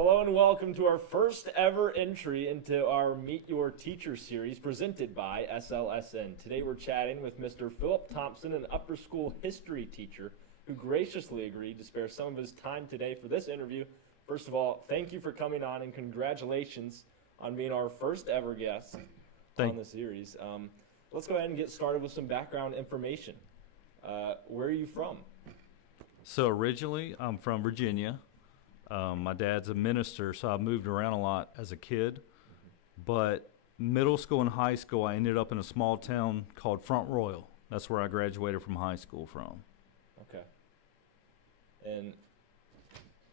Hello and welcome to our first ever entry into our Meet Your Teacher series presented by SLSN. Today we're chatting with Mr. Philip Thompson, an upper school history teacher who graciously agreed to spare some of his time today for this interview. First of all, thank you for coming on and congratulations on being our first ever guest on the series. Let's go ahead and get started with some background information. Where are you from? So originally, I'm from Virginia. My dad's a minister, so I moved around a lot as a kid. But middle school and high school, I ended up in a small town called Front Royal. That's where I graduated from high school from. Okay. And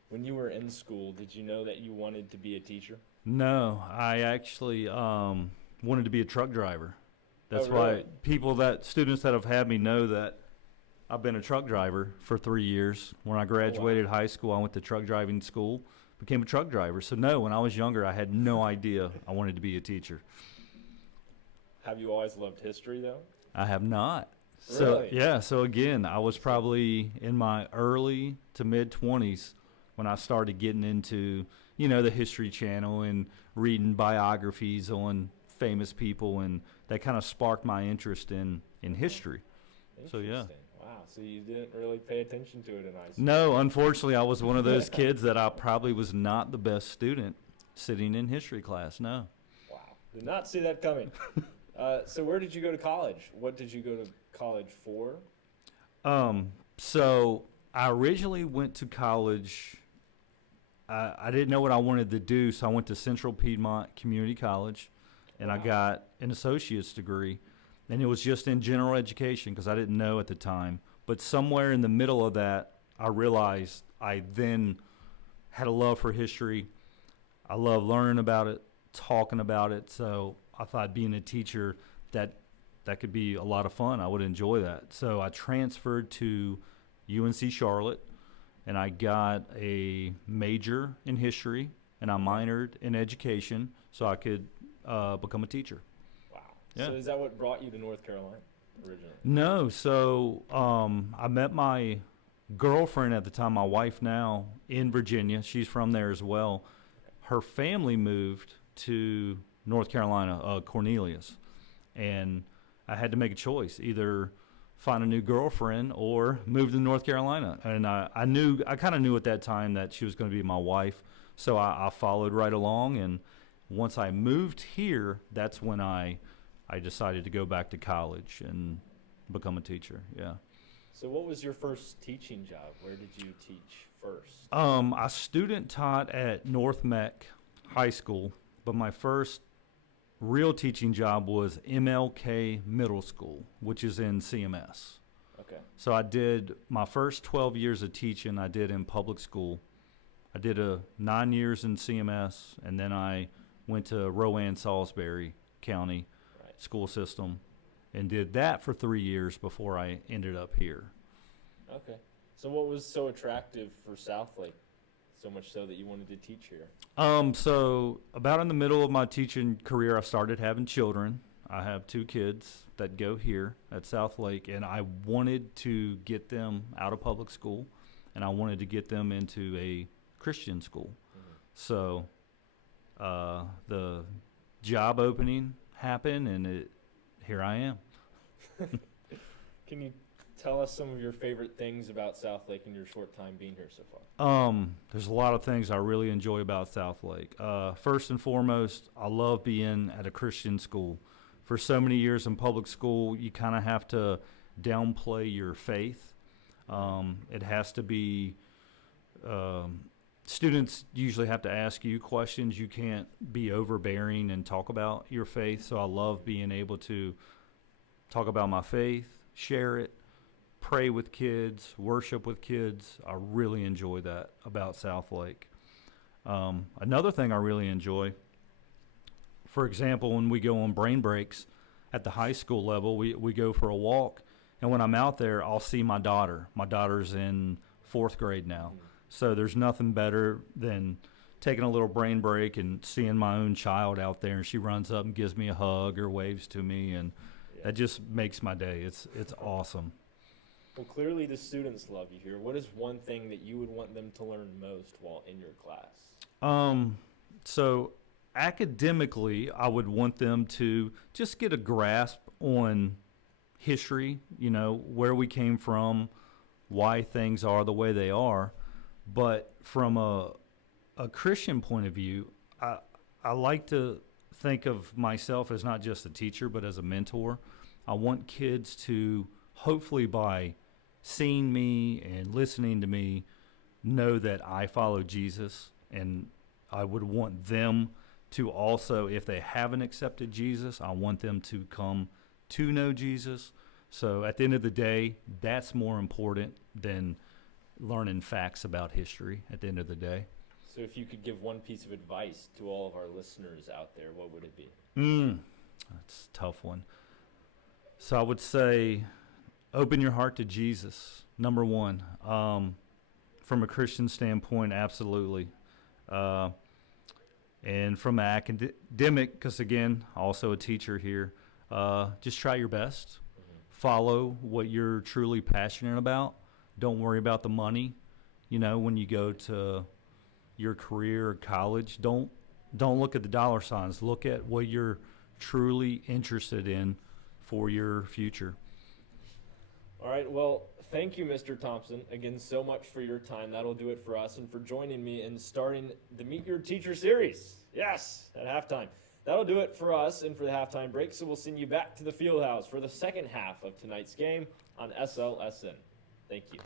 when you were in school, did you know that you wanted to be a teacher? No, I actually wanted to be a truck driver. That's really? why students that have had me know that I've been a truck driver for 3 years. When I graduated high school, I went to truck driving school, became a truck driver. So no, when I was younger, I had no idea I wanted to be a teacher. Have you always loved history, though? I have not. Really? So again, I was probably in my early to mid-20s when I started getting into, the History Channel and reading biographies on famous people, and that kind of sparked my interest in history. So, yeah. Wow, so you didn't really pay attention to it in high school? No, unfortunately, I was one of those kids that I probably was not the best student sitting in history class, no. Wow, did not see that coming. So where did you go to college? What did you go to college for? So I originally went to college. I didn't know what I wanted to do, so I went to Central Piedmont Community College, and I got an associate's degree. And it was just in general education because I didn't know at the time. But somewhere in the middle of that, I realized I then had a love for history. I love learning about it, talking about it. So I thought being a teacher, that could be a lot of fun. I would enjoy that. So I transferred to UNC Charlotte, and I got a major in history, and I minored in education so I could become a teacher. Yeah. So is that what brought you to North Carolina originally? No. So I met my girlfriend at the time, my wife now, in Virginia. She's from there as well. Her family moved to North Carolina, Cornelius. And I had to make a choice, either find a new girlfriend or move to North Carolina. And I kind of knew at that time that she was going to be my wife. So I followed right along. And once I moved here, that's when I decided to go back to college and become a teacher, yeah. So what was your first teaching job? Where did you teach first? I student taught at North Meck High School, but my first real teaching job was MLK Middle School, which is in CMS. Okay. So I did my first 12 years of teaching, I did in public school. I did 9 years in CMS, and then I went to Rowan Salisbury County school system and did that for 3 years before I ended up here. Okay. So what was so attractive for Southlake, so much so that you wanted to teach here? So about in the middle of my teaching career, I started having children. I have 2 kids that go here at Southlake, and I wanted to get them out of public school, and I wanted to get them into a Christian school. Mm-hmm. So the job opening happened, and here I am. Can you tell us some of your favorite things about Southlake in your short time being here so far? There's a lot of things I really enjoy about Southlake. First and foremost, I love being at a Christian school. For so many years in public school, you kind of have to downplay your faith. It has to be students usually have to ask you questions. You can't be overbearing and talk about your faith. So I love being able to talk about my faith, share it, pray with kids, worship with kids. I really enjoy that about Southlake. Another thing I really enjoy, for example, when we go on brain breaks at the high school level, we go for a walk. And when I'm out there, I'll see my daughter. My daughter's in 4th grade now. So there's nothing better than taking a little brain break and seeing my own child out there, and she runs up and gives me a hug or waves to me, and that just makes my day. It's awesome. Well, clearly the students love you here. What is one thing that you would want them to learn most while in your class? So academically, I would want them to just get a grasp on history, where we came from, why things are the way they are. But from a Christian point of view, I like to think of myself as not just a teacher, but as a mentor. I want kids to, hopefully by seeing me and listening to me, know that I follow Jesus, and I would want them to also, if they haven't accepted Jesus, I want them to come to know Jesus. So at the end of the day, that's more important than learning facts about history at the end of the day. So if you could give one piece of advice to all of our listeners out there, what would it be? That's a tough one. So I would say open your heart to Jesus, number one. From a Christian standpoint, absolutely. And from an academic, because again, also a teacher here, just try your best. Follow what you're truly passionate about. Don't worry about the money. When you go to your career or college, don't look at the dollar signs. Look at what you're truly interested in for your future. All right, well, thank you, Mr. Thompson, again, so much for your time. That'll do it for us, and for joining me in starting the Meet Your Teacher series. Yes, at halftime. That'll do it for us and for the halftime break, so we'll send you back to the field house for the second half of tonight's game on SLSN. Thank you.